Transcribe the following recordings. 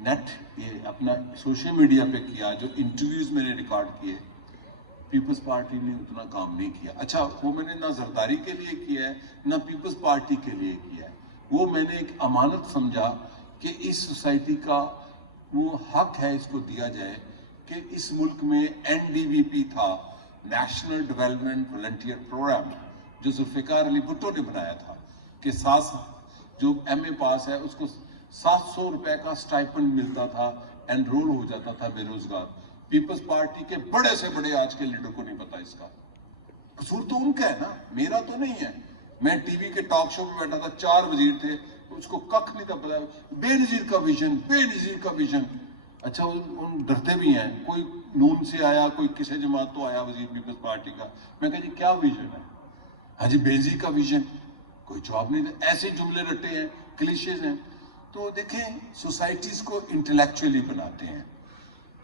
Net یہ اپنا social media پہ کیا, جو انٹرویوز میں نے ریکارڈ کیے, پیپلز پارٹی نے اتنا کام نہیں کیا. اچھا وہ میں نے نہ زرداری کے لیے کیا ہے نہ پیپلز پارٹی کے لیے کیا ہے, وہ میں نے ایک امانت سمجھا کہ اس سوسائٹی کا وہ حق ہے اس کو دیا جائے کہ اس ملک میں NDVP تھا, نیشنل ڈیولپمنٹ والنٹیئر پروگرام, جو ذوالفقار علی بھٹو نے بنایا تھا کہ جو MA پاس ہے اس کو 700 روپے کا سٹائپنڈ ملتا تھا, انرول ہو جاتا تھا بے روزگار. پیپلز پارٹی کے بڑے سے بڑے آج کے لیڈر کو نہیں پتا اس کا. قصور تو ان کا ہے نا, میرا تو نہیں ہے. میں ٹی وی کے ٹاک شو پہ بیٹھا تھا, 4 وزیر تھے, اس کو ککھ نہیں تھا پتا. بے نظیر کا ویژن, بے نظیر کا ویژن. اچھا ان ڈرتے بھی ہیں, کوئی نون سے آیا, کوئی کسی جماعت تو آیا وزیر پیپلز پارٹی کا, میں کہا جی کیا ویژن ہے؟ ہاں جی بے نظیر کا ویژن. کوئی جواب نہیں تھا. ایسے جملے رٹے ہیں, کلیشیز ہیں. تو دیکھیں سوسائٹیز کو انٹلیکچولی بناتے ہیں,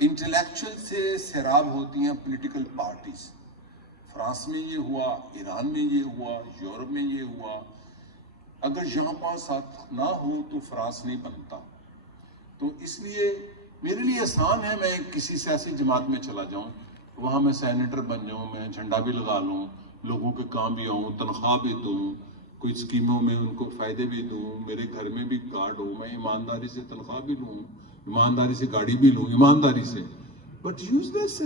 انٹلیکچوئل سے سیراب ہوتی ہیں پولیٹیکل پارٹیز. فرانس میں یہ ہوا, ایران میں یہ ہوا, یورپ میں یہ ہوا. اگر یہاں پاس ساتھ نہ ہو تو فرانس نہیں بنتا. تو اس لیے میرے لیے آسان ہے, میں کسی سیاسی جماعت میں چلا جاؤں, وہاں میں سینیٹر بن جاؤں, میں جھنڈا بھی لگا لوں, لوگوں کے کام بھی آؤں, تنخواہ بھی دوں, کوئی اسکیموں میں ان کو فائدے بھی دوں, میرے گھر میں بھی کارڈ ہو, میں ایمانداری سے تنخواہ بھی لوں, ایمانداری سے گاڑی بھی لوں, ایمانداری سے. But use this,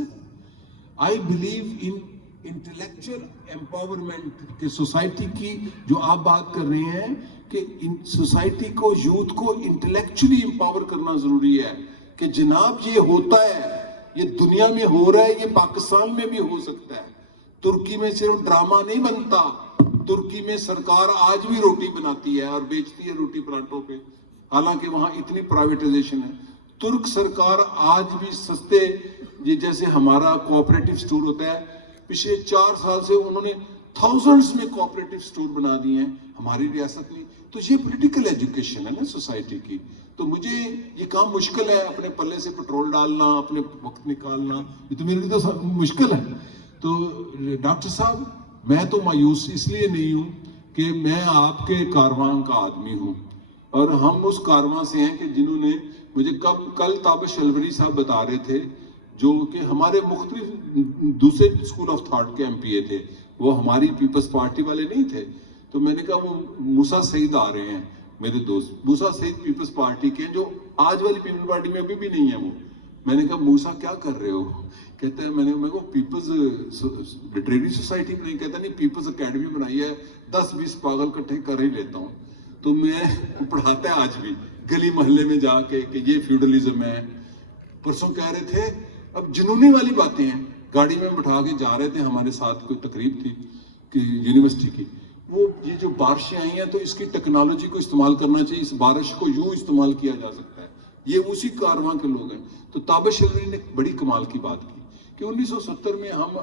I believe in intellectual empowerment کہ سوسائٹی کی جو آپ بات کر رہے ہیں کہ سوسائٹی کو, یوتھ کو انٹلیکچولی امپاور کرنا ضروری ہے کہ جناب یہ ہوتا ہے, یہ دنیا میں ہو رہا ہے, یہ پاکستان میں بھی ہو سکتا ہے. ترکی میں صرف ڈرامہ نہیں بنتا, ترکی میں سرکار آج بھی روٹی بناتی ہے اور بیچتی ہے روٹی پرانٹوں پہ, حالانکہ وہاں اتنی پرائیویٹائزیشن ہے. ترک سرکار آج بھی سستے, یہ جیسے ہمارا کوآپریٹو سٹور ہوتا ہے, پچھلے 4 سال سے انہوں نے تھاؤزنڈز میں کوآپریٹو سٹور بنا دیے ہیں ہماری ریاست میں. تو یہ پولیٹیکل ایجوکیشن ہے نا سوسائٹی کی. تو مجھے یہ کام مشکل ہے, اپنے پلے سے پٹرول ڈالنا, اپنے وقت نکالنا, یہ تو میرے لیے تو مشکل ہے. تو ڈاکٹر صاحب میں تو مایوس اس لیے نہیں ہوں کہ میں آپ کے کارواں کا آدمی ہوں, اور ہم اس کارواں سے ہیں کہ جنہوں نے مجھے کل تابش الوری صاحب بتا رہے تھے, جو کہ ہمارے مختلف دوسرے اسکول آف تھاٹ کے MPA تھے, وہ ہماری پیپلز پارٹی والے نہیں تھے. تو میں نے کہا وہ موسیٰ سعید آ رہے ہیں میرے دوست, موسیٰ سعید پیپلز پارٹی کے, جو آج والی پیپلز پارٹی میں ابھی بھی نہیں ہے وہ. میں نے کہا موسیٰ کیا کر رہے ہو؟ کہتے ہیں میں کو پیپلز لٹریری سوسائٹی بنائی. کہتا نہیں, پیپلز اکیڈمی بنائی ہے, 10-20 پاگل کٹھے کر ہی لیتا ہوں. تو میں پڑھاتا ہے آج بھی گلی محلے میں جا کے کہ یہ فیوڈلزم ہے. پرسوں کہہ رہے تھے, اب جنونی والی باتیں ہیں, گاڑی میں بٹھا کے جا رہے تھے, ہمارے ساتھ کوئی تقریب تھی کہ یونیورسٹی کی, وہ یہ جو بارشیں آئی ہیں تو اس کی ٹیکنالوجی کو استعمال کرنا چاہیے, اس بارش کو یوں استعمال کیا جا سکتا ہے. یہ اسی کارواں کے لوگ ہیں. تو تابش الوری نے بڑی کمال کی بات کی کہ 1970 میں ہم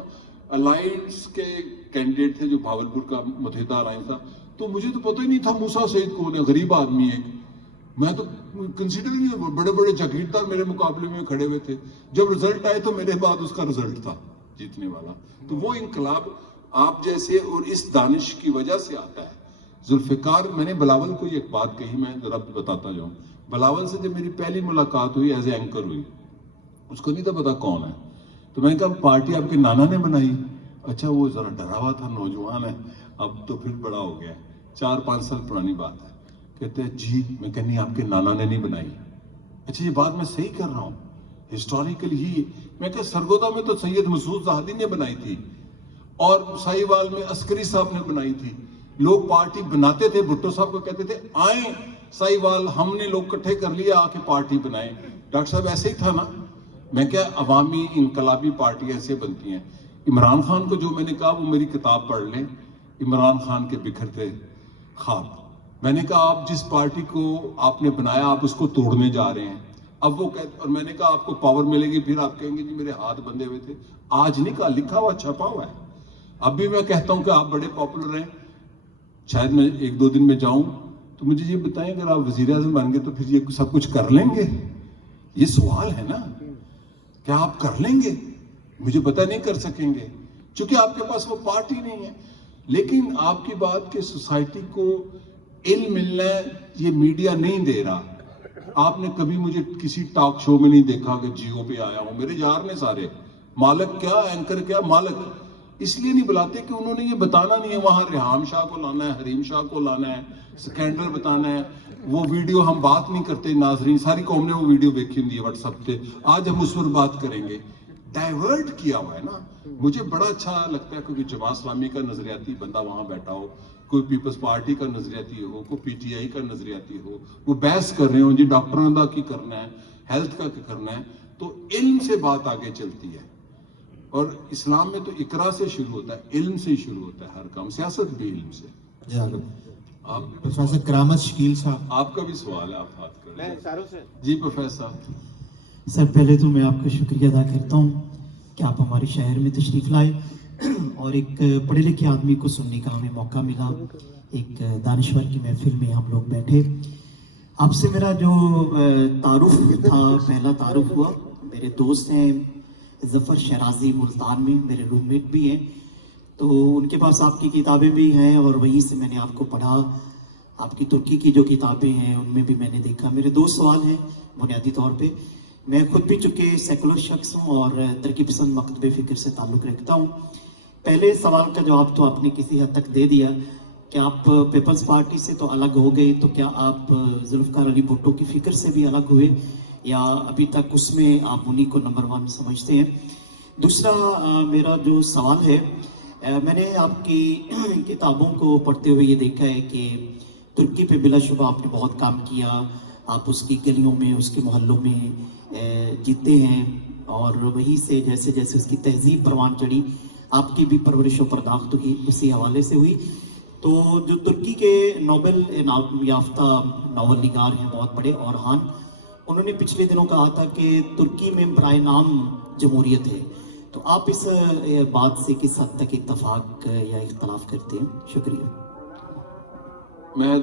الائنس کے کینڈیڈیٹ تھے, جو بھاولپور کا متحدہ الائنس تھا. تو مجھے تو پتہ ہی نہیں تھا موسیٰ سعید کون ہے, غریب آدمی ہے. میں تو کنسیڈر ہی نہیں, بڑے بڑے جاگیردار میرے مقابلے میں کھڑے ہوئے تھے. جب رزلٹ آئے تو میرے بعد اس کا رزلٹ تھا جیتنے والا. تو وہ انقلاب آپ جیسے اور اس دانش کی وجہ سے آتا ہے. ذوالفقار, میں نے بلاول کو یہ بات کہی, میں ذرا بتاتا جاؤں. بلاول سے جب میری پہلی ملاقات ہوئی ایز اے اینکر ہوئی, اس کو نہیں تھا پتا کون ہے. تو میں نے کہا پارٹی آپ کے نانا نے بنائی. اچھا وہ ذرا ڈرا ہوا تھا, نوجوان ہے, اب تو پھر بڑا ہو گیا, 4-5 سال پرانی بات ہے. کہتے ہیں جی, میں کہ نہیں آپ کے نانا نے نہیں بنائی. اچھا یہ بات میں صحیح کر رہا ہوں, ہسٹوریکل ہی. میں کہ سرگودا میں تو سید مسعود زاہدی نے بنائی تھی, اور سائیوال میں عسکری صاحب نے بنائی تھی. لوگ پارٹی بناتے تھے, بھٹو صاحب کو کہتے تھے آئیں سائیوال, ہم نے لوگ کٹھے کر لیا آ کے پارٹی بنائیں. ڈاکٹر صاحب ایسے ہی تھا نا. میں کیا عوامی انقلابی پارٹی ایسے بنتی ہیں. عمران خان کو جو میں نے کہا وہ میری کتاب پڑھ لیں, عمران خان کے بکھرتے خواب. میں نے کہا آپ جس پارٹی کو آپ نے بنایا آپ اس کو توڑنے جا رہے ہیں. اب وہ کہتے, اور میں نے کہا آپ کو پاور ملے گی پھر آپ کہیں گے جی میرے ہاتھ بندھے ہوئے تھے. آج نہیں کہا, لکھا ہوا چھپا ہوا ہے. اب بھی میں کہتا ہوں کہ آپ بڑے پاپولر ہیں, شاید میں 1-2 دن میں جاؤں تو مجھے یہ بتائیں اگر آپ وزیر اعظم بن گے تو پھر یہ سب کچھ کر لیں گے؟ یہ سوال ہے نا, کیا آپ کر لیں گے؟ مجھے پتہ نہیں کر سکیں گے چونکہ آپ کے پاس وہ پارٹی نہیں ہے. لیکن آپ کی بات کہ سوسائٹی کو علم ملنا ہے, یہ میڈیا نہیں دے رہا. آپ نے کبھی مجھے کسی ٹاک شو میں نہیں دیکھا کہ جیو پہ آیا ہوں. میرے یار نے سارے, مالک کیا اینکر کیا, مالک اس لیے نہیں بلاتے کہ انہوں نے یہ بتانا نہیں ہے وہاں ریحام شاہ کو لانا ہے, حریم شاہ کو لانا ہے, سکینڈل بتانا ہے. وہ ویڈیو ہم بات نہیں کرتے, ناظرین ساری قوم نے وہ ویڈیو دیکھی ہوئی ہے واٹس ایپ پہ. آج ہم اس پر بات کریں گے. ڈائیورٹ کیا ہوا ہے نا. مجھے بڑا اچھا لگتا ہے کیونکہ جماعت اسلامی کا نظریاتی بندہ وہاں بیٹھا ہو, کوئی پیپلز پارٹی کا نظریاتی ہو, کوئی پی ٹی آئی کا نظریاتی ہو, وہ بحث کر رہے ہوں جی ڈاکٹروں کا کی کرنا ہے, ہیلتھ کا کرنا ہے, تو علم سے بات آگے چلتی ہے. اور اسلام میں تو اقرا سے شروع ہوتا ہے, علم سے ہی شروع ہوتا ہے ہر کام, سیاست بھی علم سے. آپ پروفیسر کرامت شکیل صاحب, آپ کا بھی سوال ہے, آپ بات کریں. جی پروفیسر. سر پہلے تو میں آپ کا شکریہ ادا کرتا ہوں کہ آپ ہمارے شہر میں تشریف لائے اور ایک پڑھے لکھے آدمی کو سننے کا ہمیں موقع ملا. ایک دانشور کی محفل میں ہم لوگ بیٹھے. آپ سے میرا جو تعارف تھا, پہلا تعارف ہوا, میرے دوست ہیں ظفر شیرازی ملتان میں, میرے روم میٹ بھی ہیں, تو ان کے پاس آپ کی کتابیں بھی ہیں اور وہیں سے میں نے آپ کو پڑھا. آپ کی ترکی کی جو کتابیں ہیں ان میں بھی میں نے دیکھا. میرے دو سوال ہیں بنیادی طور پہ. میں خود بھی چونکہ سیکولر شخص ہوں اور ترقی پسند مکتب فکر سے تعلق رکھتا ہوں. پہلے سوال کا جواب تو آپ نے کسی حد تک دے دیا کہ آپ پیپلز پارٹی سے تو الگ ہو گئے, تو کیا آپ ذوالفقار علی بھٹو کی فکر سے بھی الگ ہوئے یا ابھی تک اس میں آپ انہی کو نمبر 1 سمجھتے ہیں؟ دوسرا میرا جو سوال ہے, میں نے آپ کی کتابوں کو پڑھتے ہوئے یہ دیکھا ہے کہ ترکی پہ بلا شبہ آپ نے بہت کام کیا. آپ اس کی گلیوں میں, اس کے محلوں میں جیتے ہیں اور وہیں سے جیسے جیسے اس کی تہذیب پروان چڑھی, آپ کی بھی پرورش و پرداخت ہوئی, اسی حوالے سے ہوئی. تو جو ترکی کے نوبل یافتہ ناول نگار ہیں بہت بڑے, اورہان, انہوں نے پچھلے دنوں کہا تھا کہ ترکی میں برائے نام جمہوریت ہے. تو آپ اس بات سے کس حد تک اتفاق یا اختلاف کرتے ہیں؟ شکریہ. میں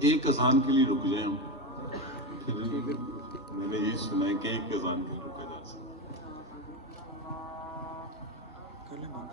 ایک اذان کے لیے رک جائیں, پھر میں نے یہ سنا ہے کہ ایک اذان کے لیے